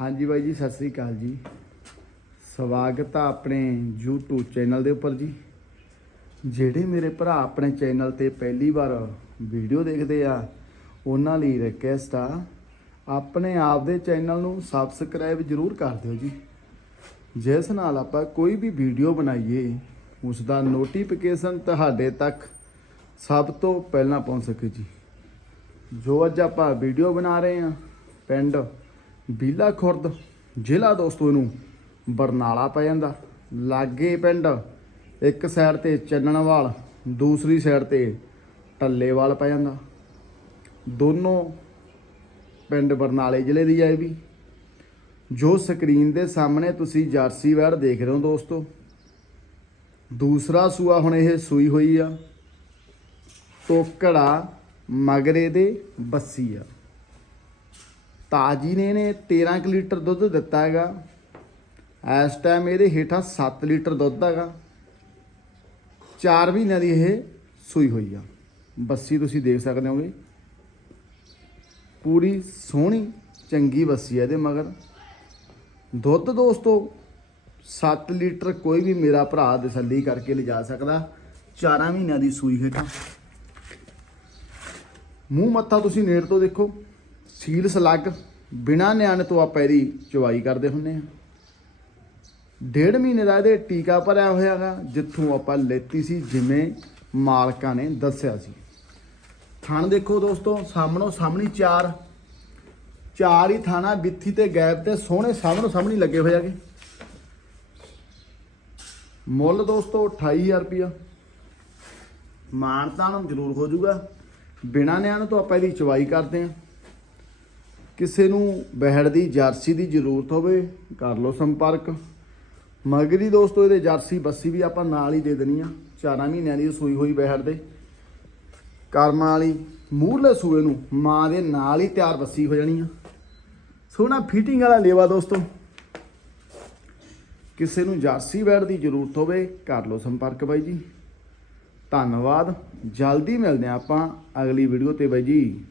ਹਾਂਜੀ ਬਾਈ ਜੀ ਸਤਿ ਸ੍ਰੀ ਅਕਾਲ ਜੀ। ਸਵਾਗਤ ਆ ਆਪਣੇ YouTube ਚੈਨਲ ਦੇ ਉੱਪਰ ਜੀ। ਜਿਹੜੇ ਮੇਰੇ ਭਰਾ ਆਪਣੇ ਚੈਨਲ ਤੇ ਪਹਿਲੀ ਵਾਰ ਵੀਡੀਓ ਦੇਖਦੇ ਆ, ਉਹਨਾਂ ਲਈ ਰਿਕਵੈਸਟ ਆ, ਆਪਣੇ ਆਪ ਦੇ ਚੈਨਲ ਨੂੰ ਸਬਸਕ੍ਰਾਈਬ ਜਰੂਰ ਕਰ ਦਿਓ ਜੀ। ਜਿਸ ਨਾਲ ਆਪਾਂ ਕੋਈ ਵੀ ਵੀਡੀਓ ਬਣਾਈਏ ਉਸ ਦਾ ਨੋਟੀਫਿਕੇਸ਼ਨ ਤੁਹਾਡੇ ਤੱਕ ਸਭ ਤੋਂ ਪਹਿਲਾਂ ਪਹੁੰਚ ਸਕੇ ਜੀ। ਜੋ ਅੱਜ ਆਪਾਂ ਵੀਡੀਓ ਬਣਾ ਰਹੇ ਹਾਂ ਪਿੰਡ ਬੀਲਾ ਖੁਰਦ ਜ਼ਿਲ੍ਹਾ ਦੋਸਤੋ ਇਹਨੂੰ ਬਰਨਾਲਾ ਪੈ ਜਾਂਦਾ। ਲਾਗੇ ਪਿੰਡ, ਇੱਕ ਸਾਈਡ ਤੇ ਚੰਨਣਵਾਲ, ਦੂਸਰੀ ਸਾਈਡ ਤੇ ਟੱਲੇਵਾਲ ਪੈ ਜਾਂਦਾ। ਦੋਨੋਂ ਪਿੰਡ ਬਰਨਾਲੇ ਜ਼ਿਲ੍ਹੇ ਦੀ ਹੈ ਵੀ। ਜੋ ਸਕਰੀਨ ਦੇ ਸਾਹਮਣੇ ਤੁਸੀਂ ਜਰਸੀ ਵੈੜ ਦੇਖ ਰਹੇ ਹੋ ਦੋਸਤੋ, ਦੂਸਰਾ ਸੂਆ ਹੁਣ ਇਹ ਸੂਈ ਹੋਈ ਆ। ਟੋਕੜਾ ਮਗਰੇ ਦੇ ਬੱਸੀ ਆ। ਤਾਜੀ ਨੇ ਨੇ 13 ਕੁ ਲੀਟਰ ਦੁੱਧ ਦਿੱਤਾ ਹੈਗਾ। ਇਸ ਟਾਈਮ ਇਹਦੇ ਹੇਠਾਂ 7 ਲੀਟਰ ਦੁੱਧ ਹੈਗਾ। 4 ਮਹੀਨਿਆਂ ਦੀ ਇਹ ਸੂਈ ਹੋਈ ਆ। ਬੱਸੀ ਤੁਸੀਂ ਦੇਖ ਸਕਦੇ ਹੋਗੇ। ਪੂਰੀ ਸੋਹਣੀ, ਚੰਗੀ ਬੱਸੀ ਹੈ ਇਹਦੇ ਮਗਰ। ਦੁੱਧ ਦੋਸਤੋ 7 ਲੀਟਰ ਕੋਈ ਵੀ ਮੇਰਾ ਭਰਾ ਤਸੱਲੀ ਕਰਕੇ ਲਿਜਾ ਸਕਦਾ। 4 ਮਹੀਨਿਆਂ ਦੀ ਸੂਈ ਹੇਠਾਂ। ਮੂੰਹ ਮੱਥਾ ਤੁਸੀਂ ਨੇੜ ਤੋਂ ਦੇਖੋ। ਸੀਲ ਸਲੱਗ ਬਿਨਾ ਨਿਆਣ ਤੋਂ ਆਪਾਂ ਇਹਦੀ ਚਵਾਈ ਕਰਦੇ ਹੁੰਨੇ ਆ। ਡੇਢ ਮਹੀਨੇ ਦਾ ਇਹਦੇ ਟੀਕਾ ਭਰਿਆ ਹੋਇਆ ਹੈਗਾ ਜਿੱਥੋਂ ਆਪਾਂ ਲੈਤੀ ਸੀ, ਜਿਵੇਂ ਮਾਲਕਾਂ ਨੇ ਦੱਸਿਆ ਸੀ। ਥਣ ਦੇਖੋ ਦੋਸਤੋ, ਸਾਹਮਣੋਂ ਸਾਹਮਣੀ ਚਾਰ। ਚਾਰ ਹੀ ਥਾਣਾ ਬਿੱਥੀ ਤੇ ਗੈਪ ਤੇ ਸੋਹਣੇ ਸਾਹਮਣੋਂ ਸਾਹਮਣੀ ਲੱਗੇ ਹੋਏ ਹੈਗੇ। ਮੁੱਲ ਦੋਸਤੋ 28000 ਰੁਪਿਆ ਮਾਨਤਾਨ ਜ਼ਰੂਰ ਹੋ ਜਾਊਗਾ। ਬਿਨਾ ਨਿਆਣ ਤੋਂ ਆਪਾਂ ਇਹਦੀ ਚਵਾਈ ਕਰਦੇ ਹਾਂ। ਕਿਸੇ ਨੂੰ ਬਹਿੜ ਦੀ, ਜਰਸੀ ਦੀ ਜ਼ਰੂਰਤ ਹੋਵੇ, ਕਰ ਲਓ ਸੰਪਰਕ। ਮਗਰੀ ਦੋਸਤੋ, ਇਹਦੇ ਜਰਸੀ ਬੱਸੀ ਵੀ ਆਪਾਂ ਨਾਲ ਹੀ ਦੇ ਦੇਣੀ ਆ। ਚਾਰਾਂ ਮਹੀਨਿਆਂ ਦੀ ਸੂਈ ਹੋਈ ਬਹਿੜ ਦੇ ਕਰਮਾਂ ਵਾਲੀ ਮੂਹਰਲੇ ਸੂਏ ਨੂੰ ਮਾਂ ਦੇ ਨਾਲ ਹੀ ਤਿਆਰ ਬੱਸੀ ਹੋ ਜਾਣੀ ਆ। ਸੋਹਣਾ ਫਿਟਿੰਗ ਵਾਲਾ ਲੇਵਾ ਦੋਸਤੋ। ਕਿਸੇ ਨੂੰ ਜਰਸੀ ਬੈੜ ਦੀ ਜ਼ਰੂਰਤ ਹੋਵੇ, ਕਰ ਲਓ ਸੰਪਰਕ ਬਾਈ ਜੀ। ਧੰਨਵਾਦ। ਜਲਦੀ ਮਿਲਦੇ ਹਾਂ ਆਪਾਂ ਅਗਲੀ ਵੀਡੀਓ ਤੇ ਬਾਈ ਜੀ।